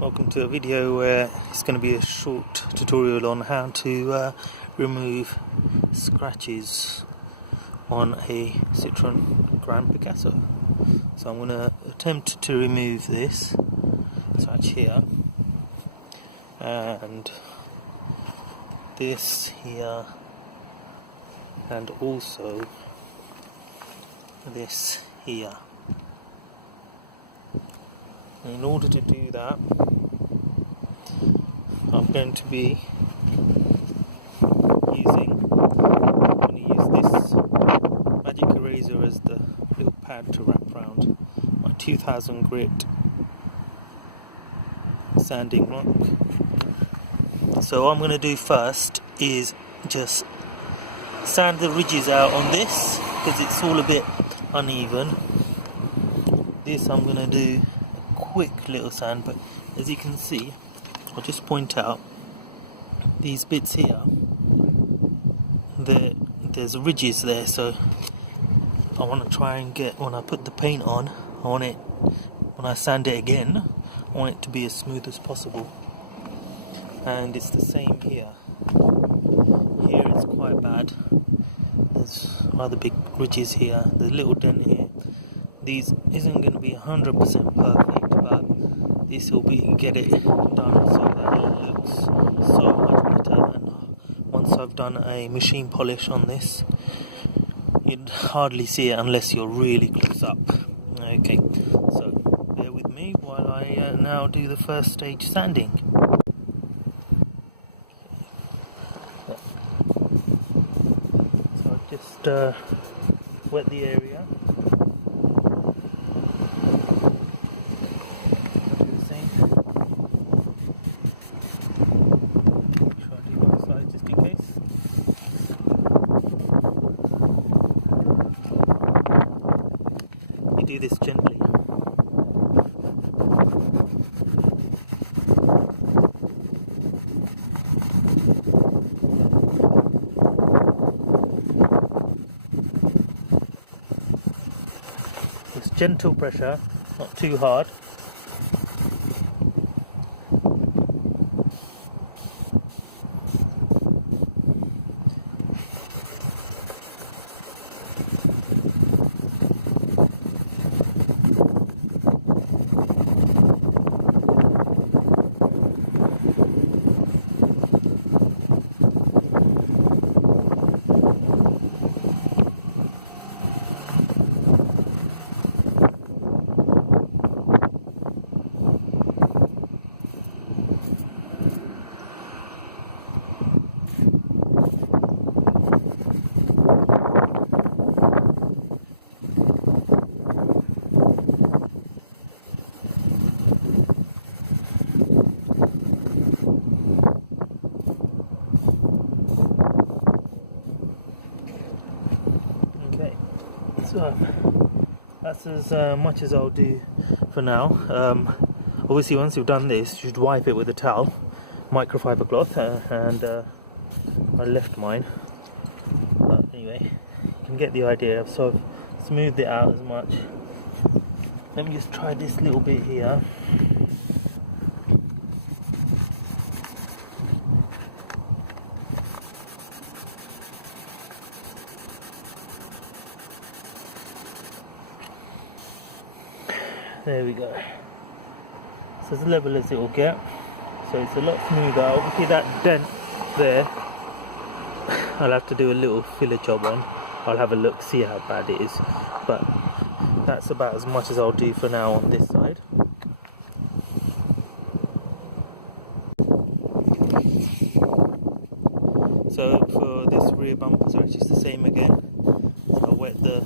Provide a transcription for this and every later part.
Welcome to a video where it's going to be a short tutorial on how to remove scratches on a Citroen Grand Picasso. So I'm going to attempt to remove this scratch here and this here and also this here. In order to do that, I'm going to use this magic eraser as the little pad to wrap around my 2000 grit sanding rock. So what I'm going to do first is just sand the ridges out on this because it's all a bit uneven. This I'm going to do quick little sand, but as you can see, I'll just point out these bits here, there's ridges there, so I want to try and get, when I put the paint on, when I sand it again, I want it to be as smooth as possible. And it's the same here. Here it's quite bad, there's rather big ridges here, there's a little dent here. These isn't going to be 100% perfect, but this will get it done so that it looks so much better. And once I've done a machine polish on this, you'd hardly see it unless you're really close up. Okay, so bear with me while I now do the first stage sanding. So I've just wet the area. Do this gently. It's gentle pressure, not too hard. So that's as much as I'll do for now. Obviously once you've done this, you should wipe it with a towel, microfiber cloth, and I left mine, but anyway, you can get the idea. So I've smoothed it out as much. Let me just try this little bit here. There we go. So as level as it will get. So it's a lot smoother. Obviously that dent there, I'll have to do a little filler job on. I'll have a look, see how bad it is. But that's about as much as I'll do for now on this side. So for this rear bumper, so it's just the same again. So I'll wet the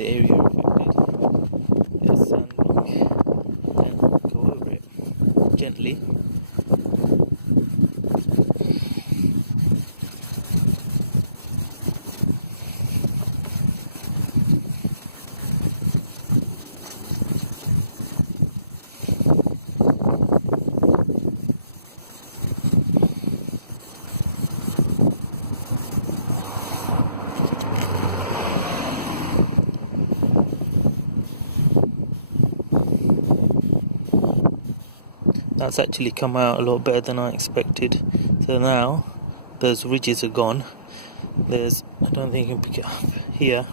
area affected, yes, and then go over it gently. That's actually come out a lot better than I expected. So now those ridges are gone. There's, I don't think you can pick it up here,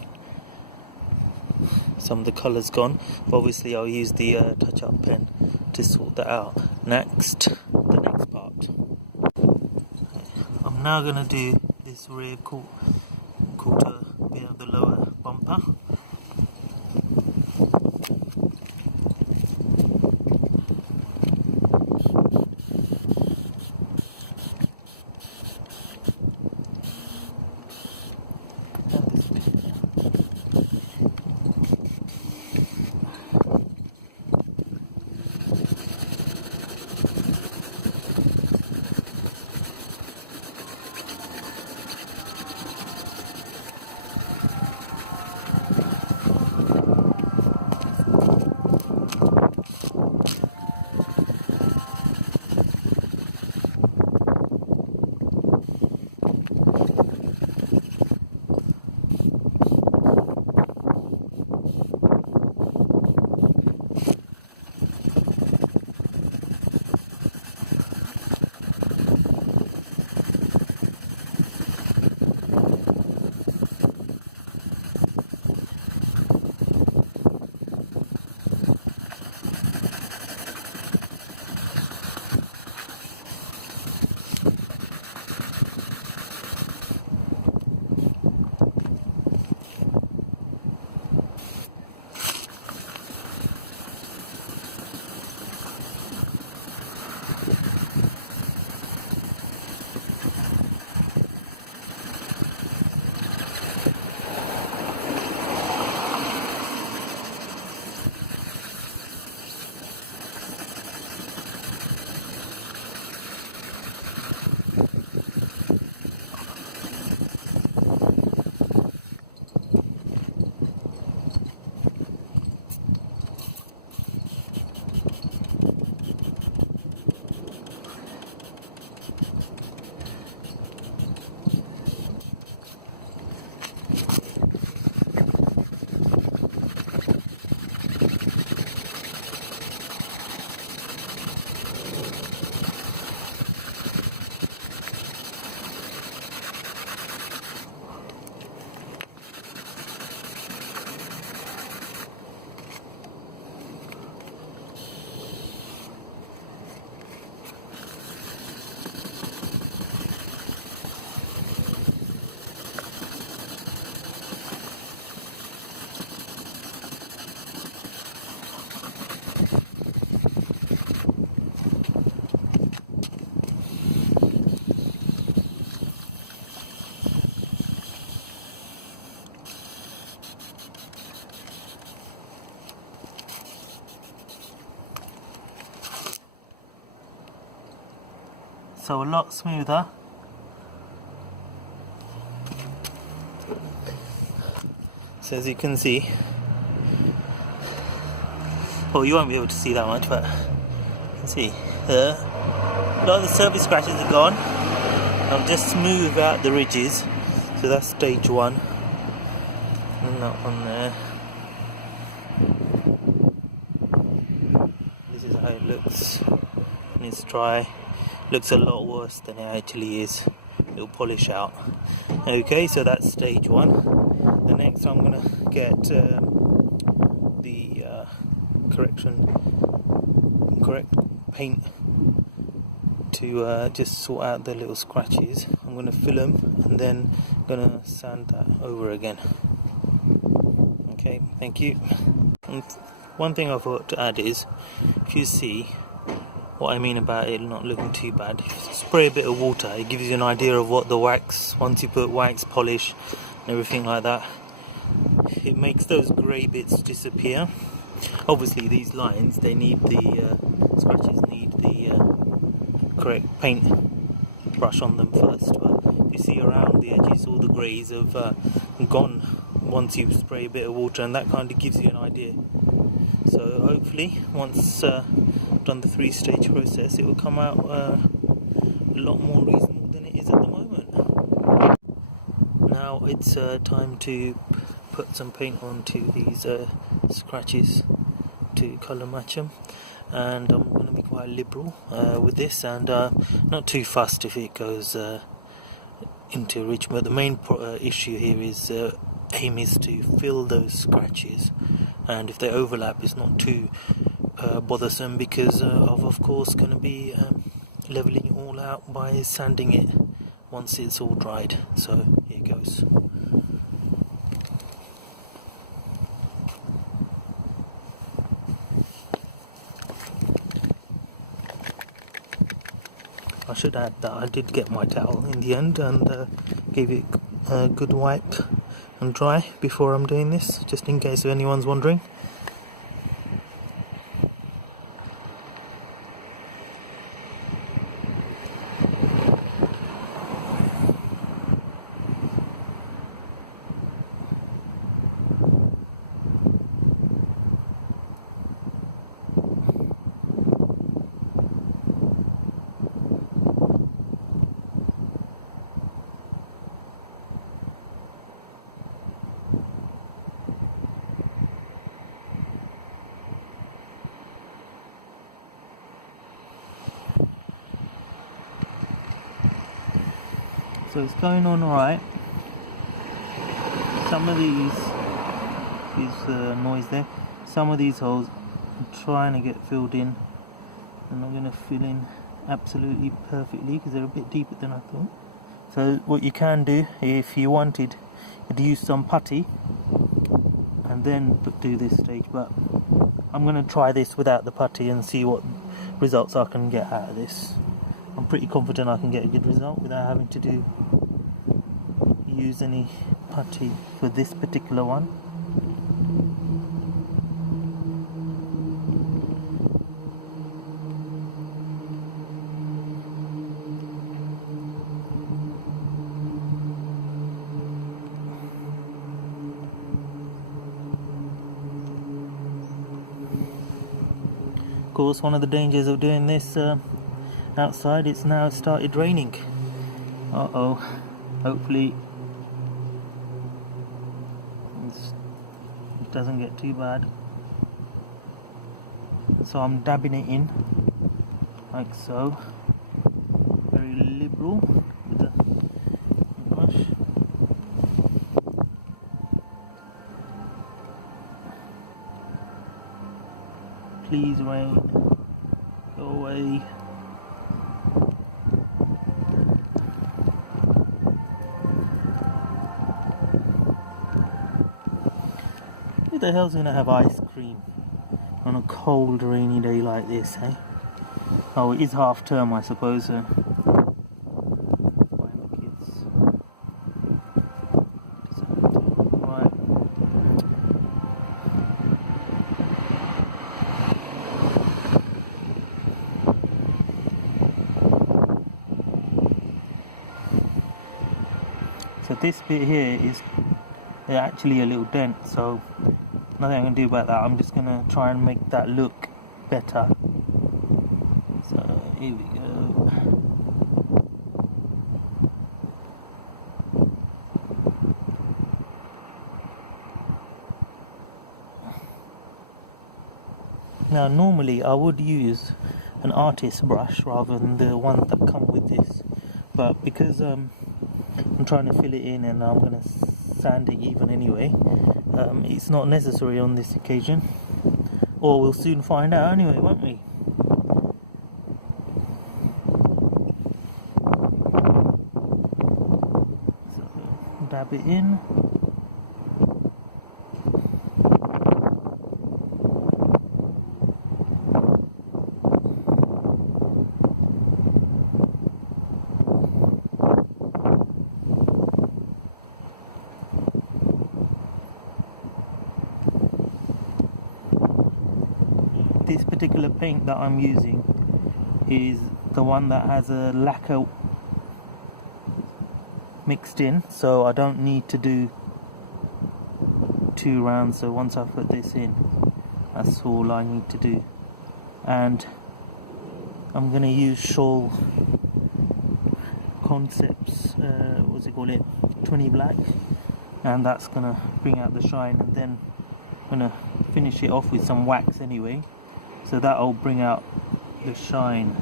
some of the colour's gone, but obviously I'll use the touch-up pen to sort that out. Next, the next part. I'm now going to do this rear quarter bit of the lower bumper. So a lot smoother. So as you can see, well, you won't be able to see that much, but you can see a lot of the surface scratches are gone. I'll just smooth out the ridges. So that's stage one, and that one there. This is how it looks when it's dry. Looks a lot worse than it actually is. It'll polish out. Okay, so that's stage one. The next I'm gonna get the correct paint to just sort out the little scratches. I'm gonna fill them and then gonna sand that over again. Okay, thank you. And one thing I thought to add is, if you see what I mean about it not looking too bad, if you spray a bit of water, it gives you an idea of what the wax, once you put wax, polish and everything like that, it makes those grey bits disappear. Obviously these lines, they need the scratches need the correct paint brush on them first, but you see around the edges all the greys have gone once you spray a bit of water, and that kind of gives you an idea. So hopefully once done the 3-stage process, it will come out a lot more reasonable than it is at the moment. Now it's time to put some paint onto these scratches to colour match them, and I'm going to be quite liberal with this, and not too fussed if it goes into rich. But the main issue here is aim is to fill those scratches, and if they overlap, it's not too bothersome, because of course going to be leveling it all out by sanding it once it's all dried. So here goes. I should add that I did get my towel in the end and gave it a good wipe and dry before I'm doing this, just in case if anyone's wondering. So it's going on alright. Some of these noise there. Some of these holes I'm trying to get filled in. I'm not going to fill in absolutely perfectly because they're a bit deeper than I thought. So what you can do, if you wanted, you'd use some putty and then do this stage. But I'm going to try this without the putty and see what results I can get out of this. I'm pretty confident I can get a good result without having to use any putty for this particular one. Of course, one of the dangers of doing this outside, it's now started raining. Hopefully it doesn't get too bad. So I'm dabbing it in like so, very liberal with the brush. Please rain, go away. Who the hell's gonna have ice cream on a cold rainy day like this, eh? Oh, it is half term, I suppose. Find the kids. Right. So this bit here is actually a little dent, so nothing I can do about that. I'm just going to try and make that look better. So here we go. Now normally I would use an artist brush rather than the ones that come with this, but because I'm trying to fill it in and I'm going to sand it even anyway, it's not necessary on this occasion, or we'll soon find out anyway, won't we? So dab it in. This particular paint that I'm using is the one that has a lacquer mixed in, so I don't need to do 2 rounds. So once I put this in, that's all I need to do. And I'm going to use Shawl Concepts, what's it called, 20 black, and that's going to bring out the shine. And then I'm going to finish it off with some wax anyway, so that'll bring out the shine.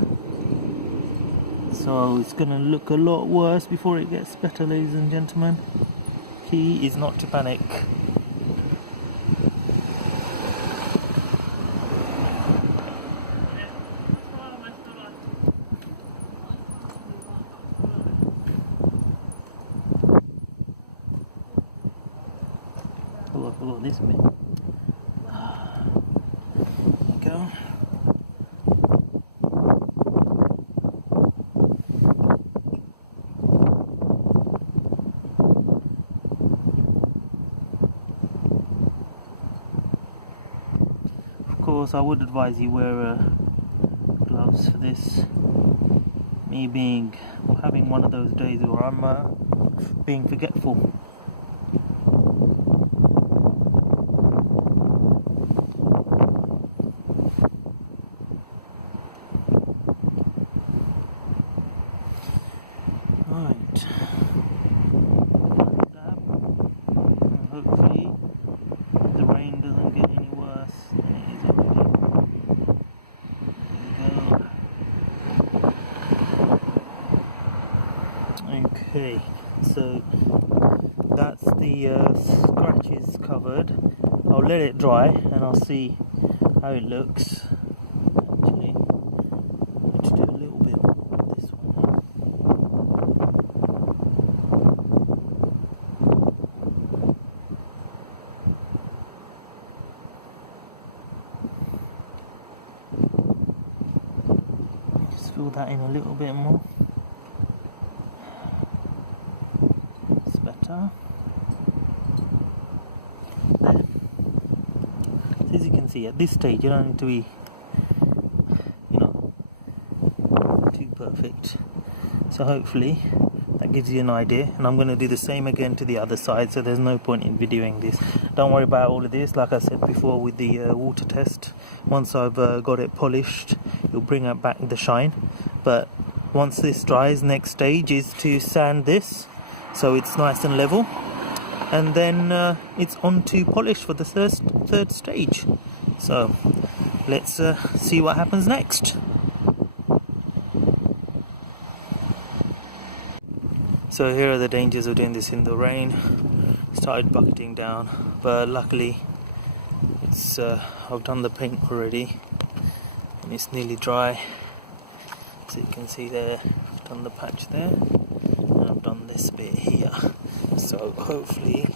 So it's gonna look a lot worse before it gets better, ladies and gentlemen. Key is not to panic. Look this bit. There you go. Of course, I would advise you wear gloves for this. Me being having one of those days where I'm being forgetful. Right. And hopefully the rain doesn't get any worse than it is already. There we go. Okay, so that's the scratches covered. I'll let it dry and I'll see how it looks. Actually, I'm going to do a little bit more with this one. Just fill that in a little bit more. It's better. There. As you can see, at this stage, you don't need to be, too perfect. So hopefully that gives you an idea, and I'm going to do the same again to the other side, so there's no point in videoing this. Don't worry about all of this. Like I said before with the water test, once I've got it polished, it'll bring up back the shine. But once this dries, next stage is to sand this so it's nice and level, and then it's on to polish for the third stage. So let's see what happens next. So here are the dangers of doing this in the rain. Started bucketing down, but luckily it's I've done the paint already and it's nearly dry. So you can see there, I've done the patch there and I've done this bit here. So hopefully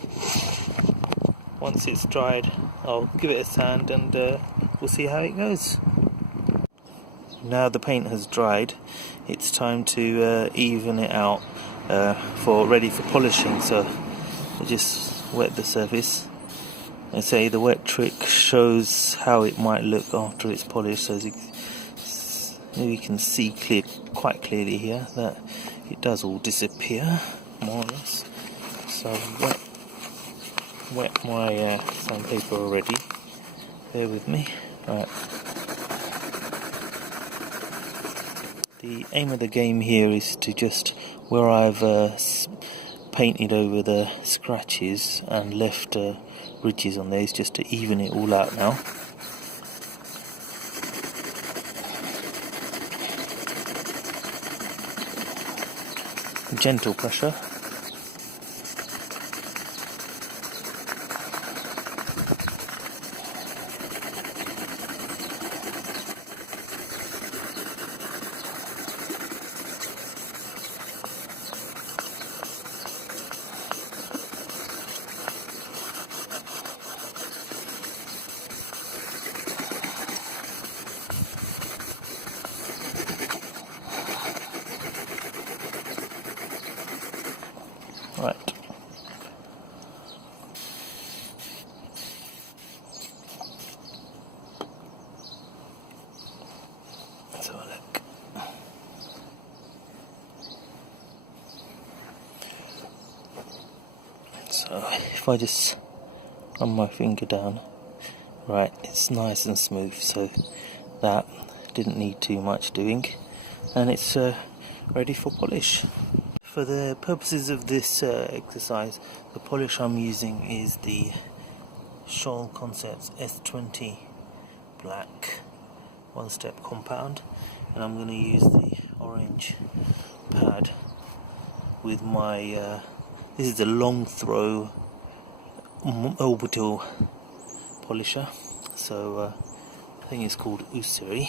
once it's dried, I'll give it a sand and we'll see how it goes. Now the paint has dried, it's time to even it out ready for polishing. So I just wet the surface. I say the wet trick shows how it might look after it's polished. So as you can see quite clearly here that it does all disappear, more or less. So I've wet my sandpaper already. Bear with me. Right. The aim of the game here is to just, where I've painted over the scratches and left ridges on these, just to even it all out now. Gentle pressure. Right. Let's have a look. So if I just run my finger down, right, it's nice and smooth, so that didn't need too much doing, and it's ready for polish. For the purposes of this exercise, the polish I'm using is the Scholl Concepts S20 Black one-step compound, and I'm going to use the orange pad with my this is a long throw orbital polisher, so I think it's called Usuri.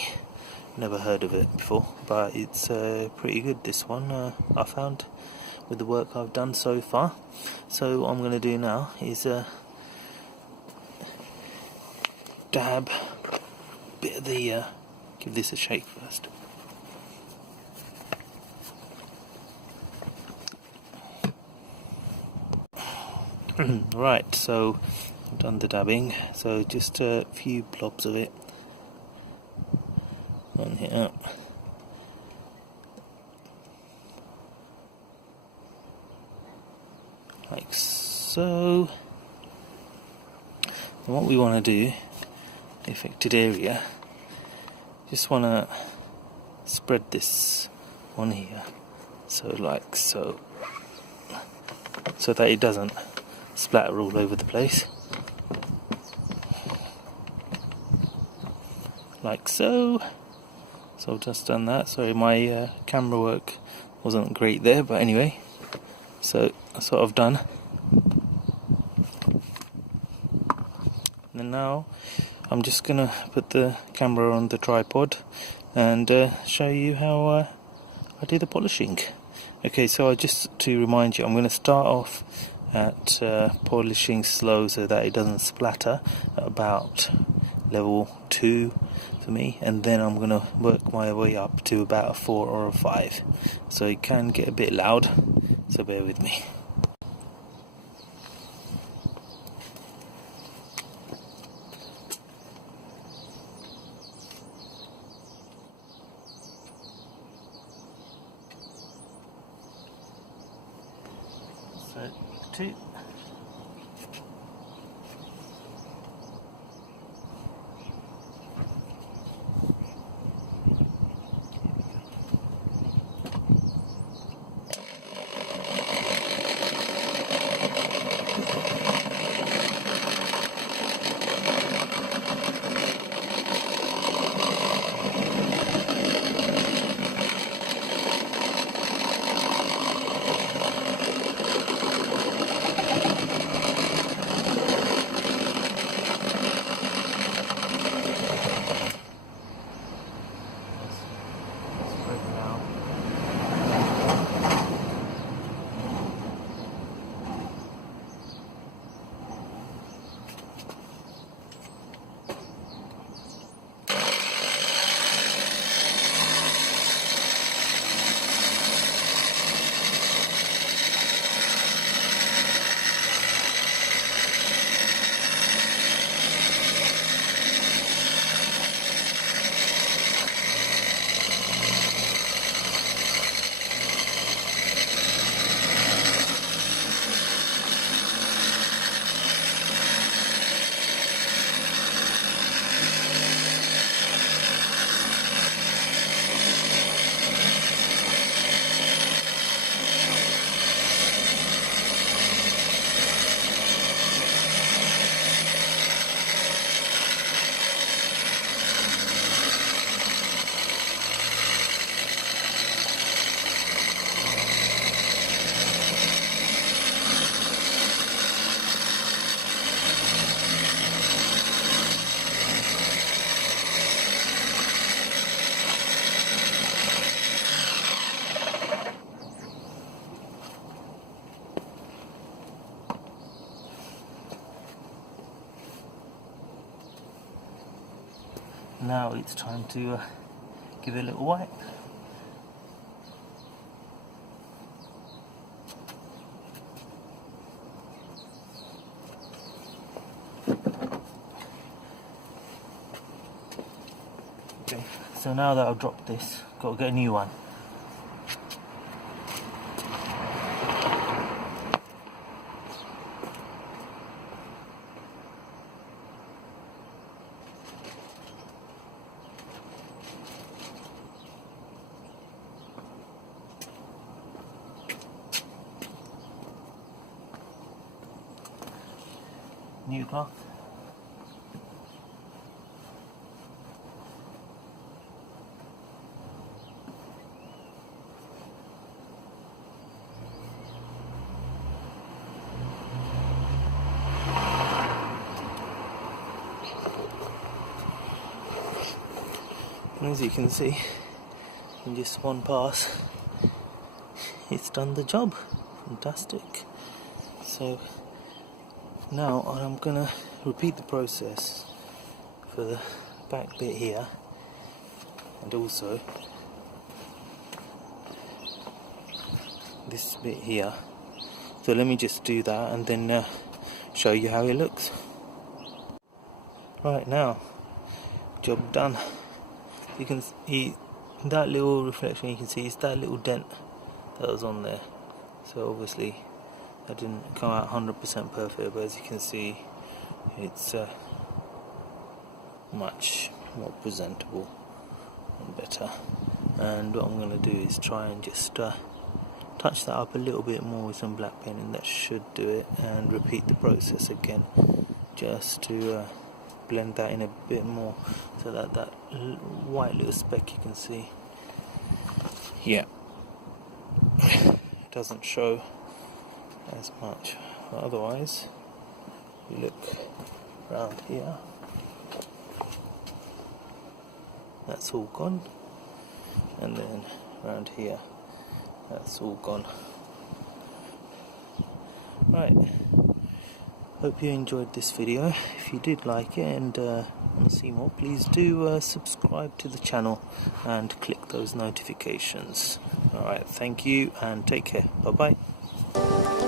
Never heard of it before, but it's pretty good, this one, I found, with the work I've done so far. So what I'm going to do now is dab a bit of the give this a shake first. Right, so I've done the dabbing, so just a few blobs of it on here. Like so. And what we want to do, the affected area, just want to spread this on here, so like so, so that it doesn't splatter all over the place, like so. So I've just done that. Sorry, my camera work wasn't great there, but anyway, so that's what I've done. And now I'm just gonna put the camera on the tripod and show you how I do the polishing. Okay, so just to remind you, I'm going to start off at polishing slow so that it doesn't splatter, at about level 2 for me, and then I'm going to work my way up to about a 4 or a 5. So it can get a bit loud, so bear with me. So 2. Now it's time to give it a little wipe. Okay, so now that I've dropped this, got to get a new one. New cloth. And as you can see, in just one pass, it's done the job. Fantastic. So now I'm gonna repeat the process for the back bit here, and also this bit here. So let me just do that and then show you how it looks. Right, now, job done. You can see that little reflection, you can see it's that little dent that was on there. So obviously that didn't come out 100% perfect, but as you can see, it's much more presentable and better. And what I'm going to do is try and just touch that up a little bit more with some black paint, and that should do it, and repeat the process again just to blend that in a bit more, so that white little speck you can see, yeah, it doesn't show as much. But otherwise, you look around here, that's all gone, and then around here, that's all gone. Right, hope you enjoyed this video. If you did like it and want to see more, please do subscribe to the channel and click those notifications. Alright, thank you and take care. Bye bye.